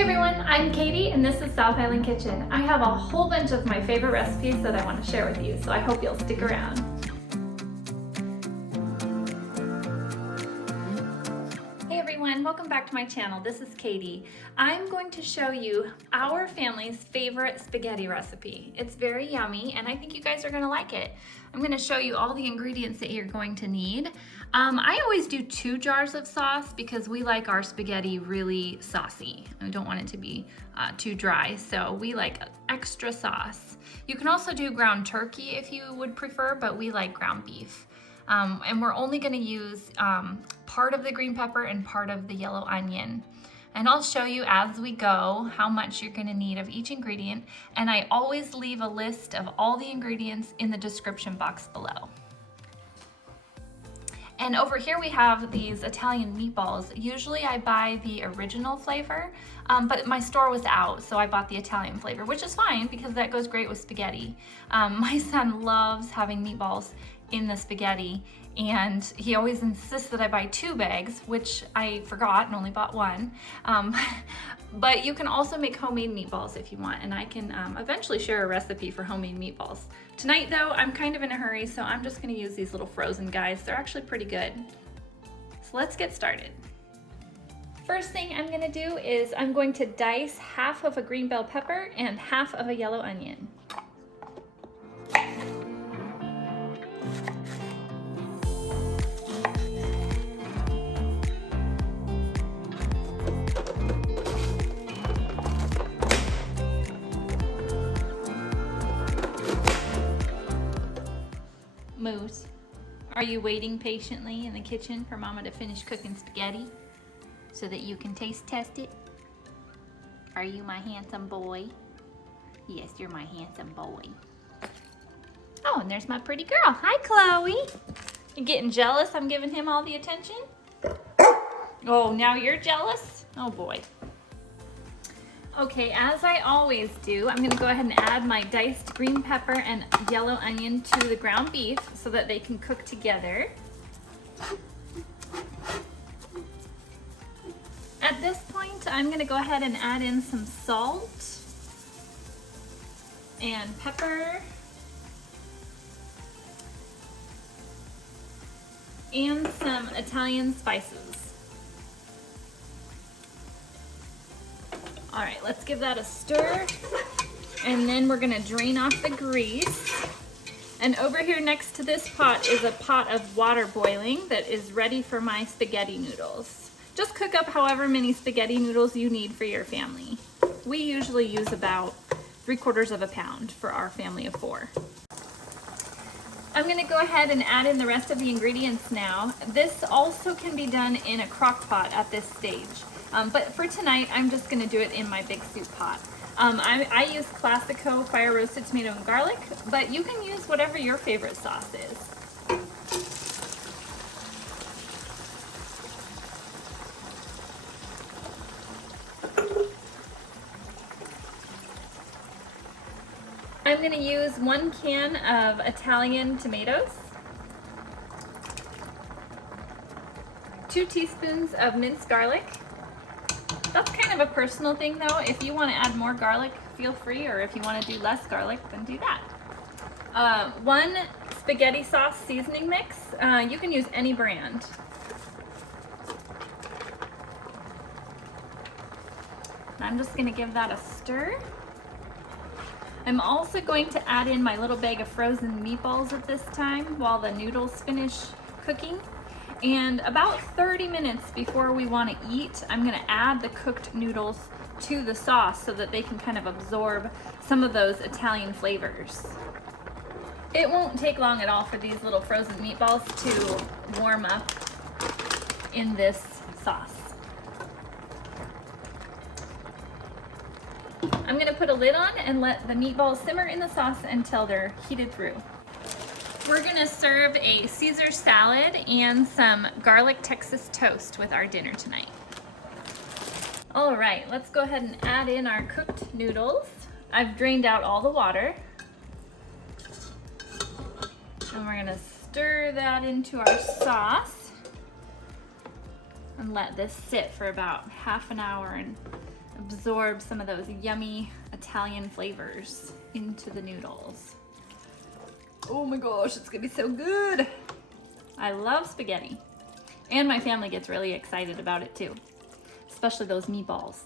Hey everyone, I'm Katie and this is South Island Kitchen. I have a whole bunch of my favorite recipes that I want to share with you, so I hope you'll stick around. Hey everyone, welcome back to my channel. This is Katie. I'm going to show you our family's favorite spaghetti recipe. It's very yummy and I think you guys are going to like it. I'm going to show you all the ingredients that you're going to need. I always do 2 jars of sauce because we like our spaghetti really saucy. We don't want it to be too dry, so we like extra sauce. You can also do ground turkey if you would prefer, but we like ground beef. And we're only going to use part of the green pepper and part of the yellow onion. And I'll show you as we go how much you're going to need of each ingredient. And I always leave a list of all the ingredients in the description box below. And over here we have these Italian meatballs. Usually I buy the original flavor, but my store was out, so I bought the Italian flavor, which is fine because that goes great with spaghetti. My son loves having meatballs in the spaghetti, and he always insists that I buy 2 bags, which I forgot and only bought 1. But you can also make homemade meatballs if you want, and I can eventually share a recipe for homemade meatballs. Tonight though, I'm kind of in a hurry, so I'm just gonna use these little frozen guys. They're actually pretty good. So let's get started. First thing I'm gonna do is I'm going to dice half of a green bell pepper and half of a yellow onion. Moose, are you waiting patiently in the kitchen for Mama to finish cooking spaghetti so that you can taste test it? Are you my handsome boy? Yes, you're my handsome boy. Oh, and there's my pretty girl. Hi, Chloe. You getting jealous I'm giving him all the attention? Oh, now you're jealous? Oh boy. Okay, as I always do, I'm gonna go ahead and add my diced green pepper and yellow onion to the ground beef so that they can cook together. At this point, I'm gonna go ahead and add in some salt and pepper and some Italian spices. All right, let's give that a stir. And then we're gonna drain off the grease. And over here next to this pot is a pot of water boiling that is ready for my spaghetti noodles. Just cook up however many spaghetti noodles you need for your family. We usually use about 3/4 pound for our family of 4. I'm gonna go ahead and add in the rest of the ingredients now. This also can be done in a crock pot at this stage. But for tonight, I'm just gonna do it in my big soup pot. I use Classico fire roasted tomato and garlic, but you can use whatever your favorite sauce is. I'm gonna use 1 can of Italian tomatoes, 2 teaspoons of minced garlic. That's kind of a personal thing though. If you want to add more garlic, feel free, or if you want to do less garlic, then do that. 1 spaghetti sauce seasoning mix. You can use any brand. I'm just going to give that a stir. I'm also going to add in my little bag of frozen meatballs at this time while the noodles finish cooking. And about 30 minutes before we want to eat, I'm going to add the cooked noodles to the sauce so that they can kind of absorb some of those Italian flavors. It won't take long at all for these little frozen meatballs to warm up in this sauce. I'm going to put a lid on and let the meatballs simmer in the sauce until they're heated through. We're gonna serve a Caesar salad and some garlic Texas toast with our dinner tonight. All right, let's go ahead and add in our cooked noodles. I've drained out all the water. And we're gonna stir that into our sauce. and let this sit for about half an hour and absorb some of those yummy Italian flavors into the noodles. Oh my gosh, it's gonna be so good. I love spaghetti. And my family gets really excited about it too, especially those meatballs.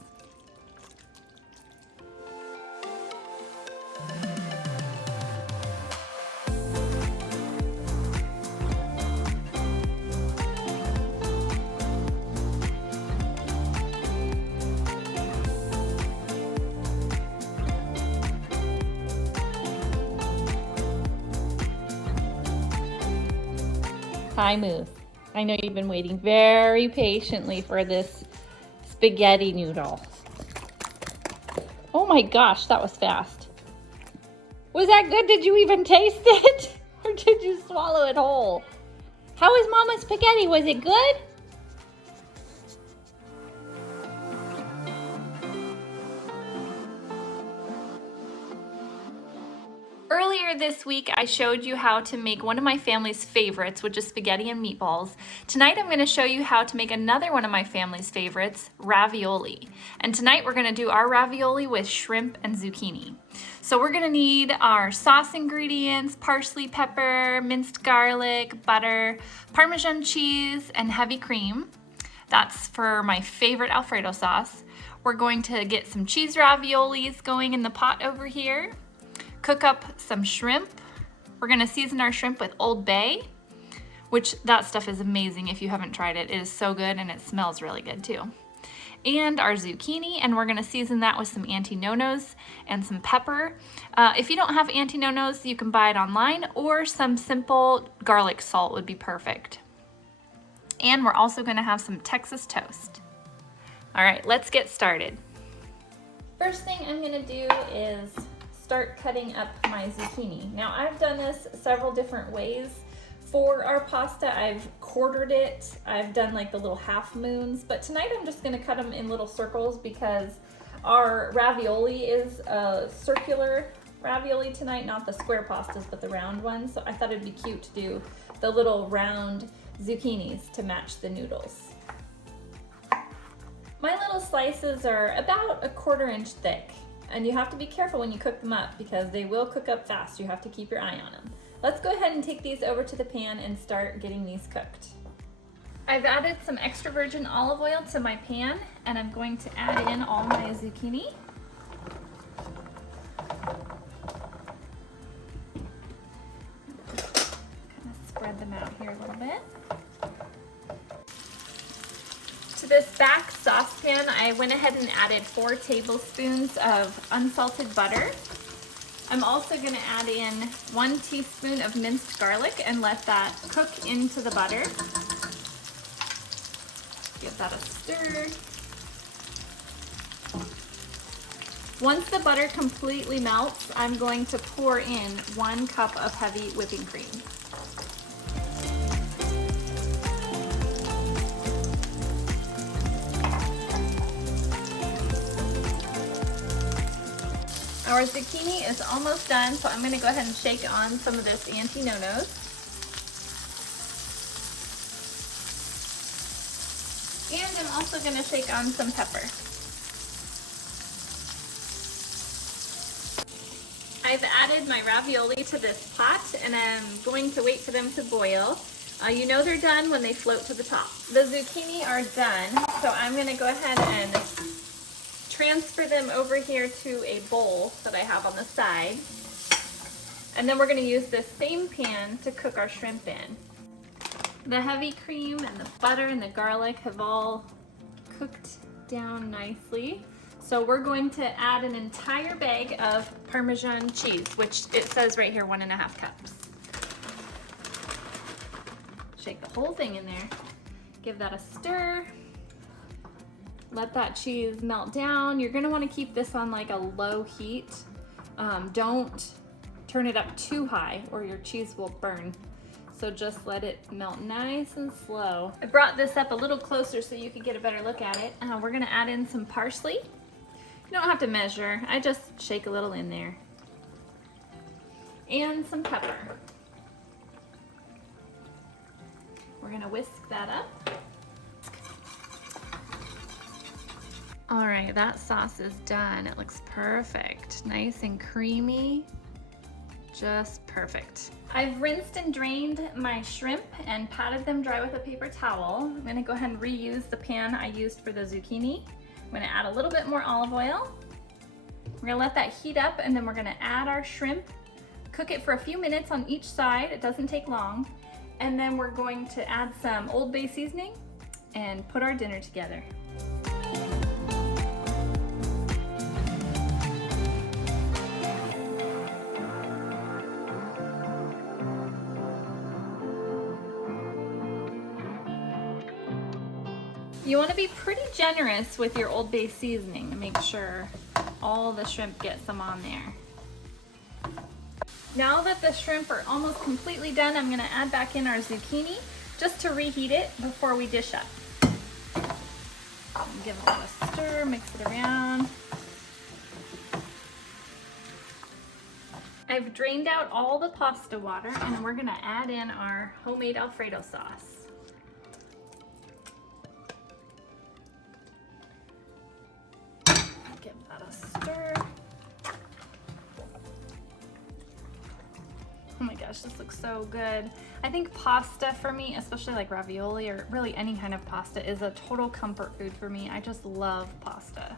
Hi, Moose. I know you've been waiting very patiently for this spaghetti noodle. Oh my gosh, that was fast. Was that good? Did you even taste it? Or did you swallow it whole? How is Mama's spaghetti? Was it good? Earlier this week, I showed you how to make one of my family's favorites, which is spaghetti and meatballs. Tonight, I'm going to show you how to make another one of my family's favorites, ravioli. And tonight, we're going to do our ravioli with shrimp and zucchini. So we're going to need our sauce ingredients: parsley, pepper, minced garlic, butter, Parmesan cheese, and heavy cream. That's for my favorite Alfredo sauce. We're going to get some cheese raviolis going in the pot over here. Cook up some shrimp. We're gonna season our shrimp with Old Bay, which that stuff is amazing if you haven't tried it. It is so good and it smells really good too. And our zucchini, and we're gonna season that with some anti-no-nos and some pepper. If you don't have anti-no-nos, you can buy it online, or some simple garlic salt would be perfect. And we're also gonna have some Texas toast. All right, let's get started. First thing I'm gonna do is start cutting up my zucchini. Now, I've done this several different ways. For our pasta, I've quartered it. I've done like the little half moons, but tonight I'm just gonna cut them in little circles because our ravioli is a circular ravioli tonight, not the square pastas, but the round ones. So I thought it'd be cute to do the little round zucchinis to match the noodles. My little slices are about a 1/4 inch thick. And you have to be careful when you cook them up because they will cook up fast. You have to keep your eye on them. Let's go ahead and take these over to the pan and start getting these cooked. I've added some extra virgin olive oil to my pan, and I'm going to add in all my zucchini. Kind of spread them out here a little bit. To this back saucepan, I went ahead and added 4 tablespoons of unsalted butter. I'm also going to add in 1 teaspoon of minced garlic and let that cook into the butter. Give that a stir. Once the butter completely melts, I'm going to pour in 1 cup of heavy whipping cream. Our zucchini is almost done, so I'm going to go ahead and shake on some of this anti-no-nos. And I'm also going to shake on some pepper. I've added my ravioli to this pot, and I'm going to wait for them to boil. You know they're done when they float to the top. The zucchini are done, so I'm going to go ahead and transfer them over here to a bowl that I have on the side. And then we're going to use this same pan to cook our shrimp in. The heavy cream and the butter and the garlic have all cooked down nicely. So we're going to add an entire bag of Parmesan cheese, which it says right here 1.5 cups. Shake the whole thing in there. Give that a stir. Let that cheese melt down. You're gonna wanna keep this on like a low heat. Don't turn it up too high or your cheese will burn. So just let it melt nice and slow. I brought this up a little closer so you could get a better look at it. We're gonna add in some parsley. You don't have to measure. I just shake a little in there. And some pepper. We're gonna whisk that up. All right, that sauce is done. It looks perfect. Nice and creamy, just perfect. I've rinsed and drained my shrimp and patted them dry with a paper towel. I'm gonna go ahead and reuse the pan I used for the zucchini. I'm gonna add a little bit more olive oil. We're gonna let that heat up, and then we're gonna add our shrimp, cook it for a few minutes on each side. It doesn't take long. And then we're going to add some Old Bay seasoning and put our dinner together. You want to be pretty generous with your Old Bay seasoning to make sure all the shrimp get some on there. Now that the shrimp are almost completely done, I'm going to add back in our zucchini just to reheat it before we dish up. Give it a stir, mix it around. I've drained out all the pasta water, and we're going to add in our homemade Alfredo sauce. Give that a stir. Oh my gosh, this looks so good. I think pasta for me, especially like ravioli or really any kind of pasta, is a total comfort food for me. I just love pasta.